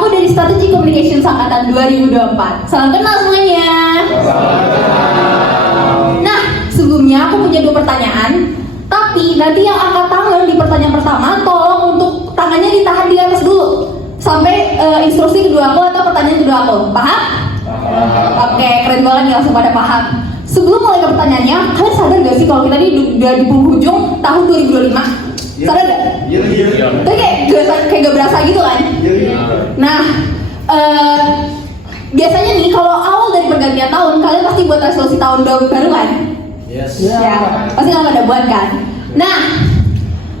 Aku dari Strategy Communications Angkatan 2024. Salam kenal semuanya. Nah, sebelumnya aku punya 2 pertanyaan. Tapi nanti yang angkat tangan di pertanyaan pertama, tolong untuk tangannya ditahan di atas dulu sampai instruksi kedua aku atau pertanyaan kedua aku. Paham? Oke, keren banget nih, langsung pada paham. Sebelum mulai ke pertanyaannya, kalian sadar gak sih kalau kita ini udah di penghujung tahun 2025? Sadar gak? Iya. Tapi kayak gak berasa gitu kan? Nah, biasanya nih kalau awal dari pergantian tahun, kalian pasti buat resolusi tahun baru kan? Yes. Ya, pasti kalian pada buat kan? Nah,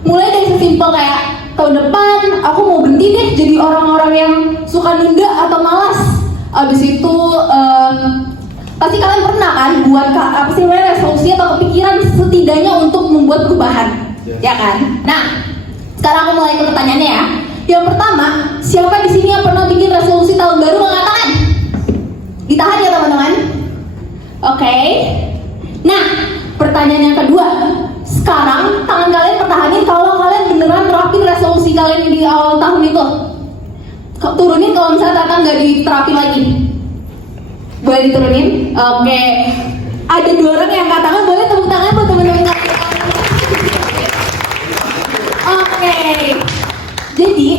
mulai dari sesimpel kayak tahun depan aku mau berhenti deh jadi orang-orang yang suka nunda atau malas. Abis itu pasti kalian pernah kan buat apa sih namanya resolusi atau kepikiran setidaknya untuk membuat perubahan, ya kan? Nah, sekarang aku mulai ke pertanyaannya ya. Yang pertama, siapa di sini yang pernah bikin resolusi tahun baru mengatakan? Ditahan ya teman-teman. Oke. Nah, pertanyaan yang kedua. Sekarang tangan kalian pertahanin kalau kalian beneran terapin resolusi kalian di awal tahun itu. Turunin kalau misalnya ternyata nggak diterapin lagi. Boleh diturunin? Oke. Ada 2 orang yang angkat tangan, boleh tepuk tangan buat teman-teman kalian. Oke. Jadi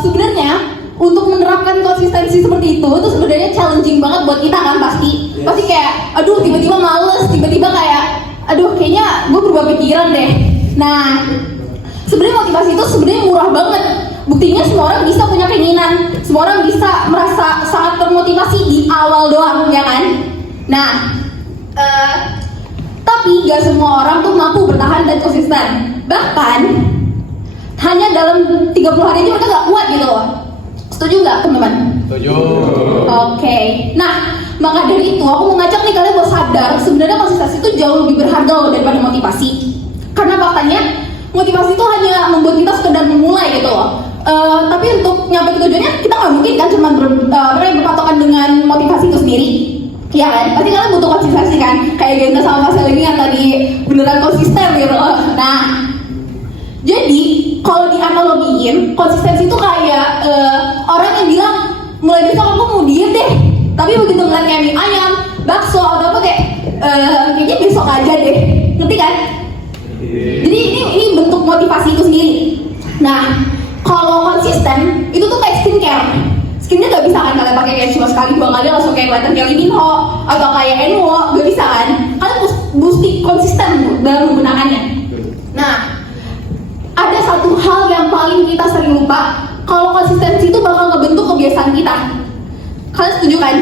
sebenarnya untuk menerapkan konsistensi seperti itu sebenarnya challenging banget buat kita kan pasti. Yes. Pasti kayak, aduh tiba-tiba males, tiba-tiba kayak, aduh kayaknya gue berubah pikiran deh. Nah, sebenarnya motivasi itu sebenarnya murah banget. Buktinya semua orang bisa punya keinginan, semua orang bisa merasa sangat termotivasi di awal doang, ya kan? Nah, tapi gak semua orang tuh mampu bertahan dan konsisten. Bahkan hanya dalam 30 hari aja mereka gak kuat gitu loh. Setuju gak teman-teman? Setuju. Oke. Nah, maka dari itu aku mengajak nih kalian buat sadar sebenarnya konsistensi itu jauh lebih berharga loh daripada motivasi. Karena faktanya motivasi itu hanya membuat kita sekedar memulai gitu loh. Tapi untuk nyampe ke tujuannya kita nggak mungkin kan cuma berpatokan dengan motivasi itu sendiri. Ya kan? Pasti kalian butuh konsistensi kan? Kayak Genta sama Mas Eli yang tadi beneran konsisten gitu loh. Nah, jadi kalau dianalogiin konsistensi itu kayak orang yang bilang mulai besok aku mau diet deh. Tapi begitu ngeliat kayak mie ayam, bakso atau apa kayak kayaknya besok aja deh. Ngerti kan? Jadi ini bentuk motivasi itu sendiri. Nah, kalau konsisten itu tuh kayak skincare. Skincare gak bisa kan kalian pakai kayak cuma sekali 2 kali langsung kayak kelihatan kayak Lee Min Ho atau kayak Enwo, gak bisa kan? Kalian mesti konsisten dalam menggunakannya. Nah, ada satu hal yang paling kita sering lupa, kalau konsistensi itu bakal ngebentuk kebiasaan kita. Kalian setuju kan?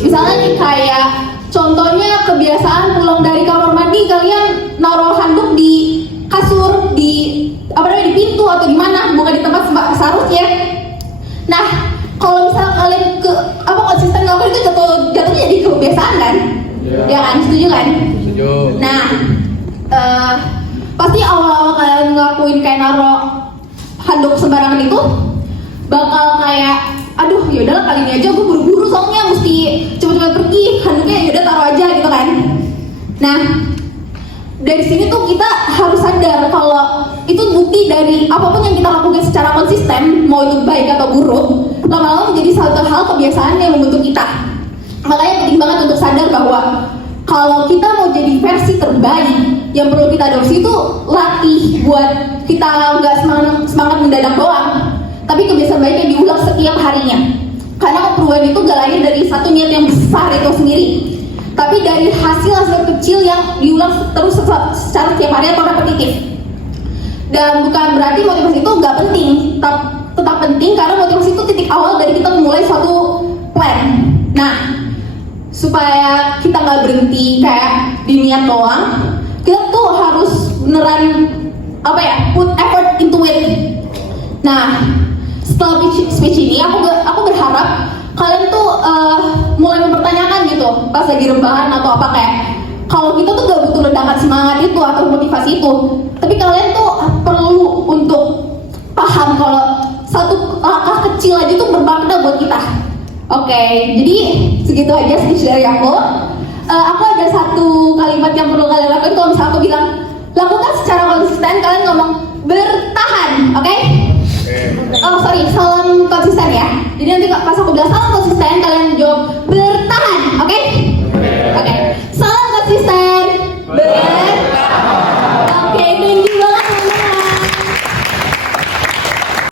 Misalnya nih kayak contohnya kebiasaan pulang dari kamar mandi kalian naruh handuk di kasur, di apa namanya di pintu atau di mana, bukan di tempat seharusnya. Nah, kalau misalnya kalian konsisten ngelakuin itu jatuhnya jadi kebiasaan kan? Ya kan, setuju kan? Setuju. Nah, pasti awal-awal kalian ngelakuin kayak naruh handuk sembarangan itu bakal kayak, aduh yaudahlah kali ini aja gue buru-buru soalnya mesti cepet-cepet pergi, handuknya yaudah taruh aja gitu kan. Nah, dari sini tuh kita harus sadar kalau itu bukti dari apapun yang kita lakukan secara konsisten, mau itu baik atau buruk, lama-lama menjadi satu hal kebiasaan yang membentuk kita. Makanya penting banget untuk sadar bahwa kalau kita mau jadi versi terbaik, yang perlu kita adopsi itu latih buat kita nggak semangat mendadak doang, tapi kebiasaan baik yang diulang setiap harinya. Karena perubahan itu gak lahir dari satu niat yang besar itu sendiri, tapi dari hasil kecil yang diulang terus secara setiap hari atau repetitif. Dan bukan berarti motivasi itu gak penting, tetap penting karena motivasi itu titik awal dari kita memulai suatu plan. Nah, supaya kita gak berhenti kayak di niat doang, kita tuh harus beneran put effort into it. Nah, setelah speech ini aku berharap kalian tuh mulai mempertanyakan gitu pas lagi rebahan atau apa, kayak kalau kita tuh gak butuh ledakan semangat itu atau motivasi itu, tapi kalian tuh perlu untuk paham kalau satu langkah kecil aja tuh bermakna buat kita. Oke, jadi segitu aja speech dari aku. Aku ada satu kalimat yang perlu kalian lakukan. Kalau misalnya aku bilang lakukan secara konsisten, kalian ngomong bertahan, oke? oh sorry, salam konsisten ya. Jadi nanti pas aku bilang salam konsisten, kalian jawab bertahan, oke?